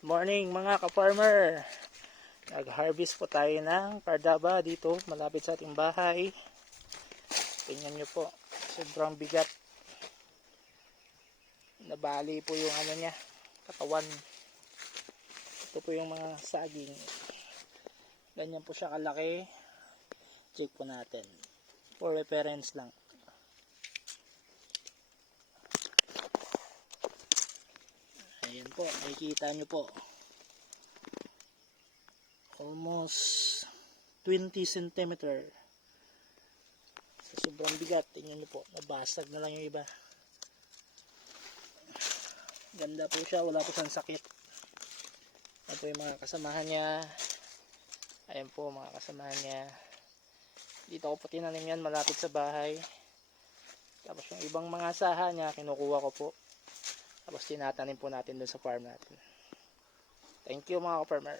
Morning mga ka-farmer. Nag-harvest po tayo ng cardaba dito malapit sa ating bahay. Tingnan nyo po, sobrang bigat. Nabali po yung ano niya, katawan. Ito po yung mga saging. Ganyan po siya kalaki. Check po natin. For reference lang. Ayan po, makikita nyo po. Almost 20 cm. So, sobrang bigat. Tingnan nyo po, nabasag na lang yung iba. Ganda po siya, wala po siyang sakit. Ayan po yung mga kasamahan niya. Ayan po mga kasamahan niya. Dito ko po tinanim yan malapit sa bahay. Tapos yung ibang mga saha niya, kinukuha ko po. Tapos tinatanim po natin dun sa farm natin. Thank you mga ka-farmer.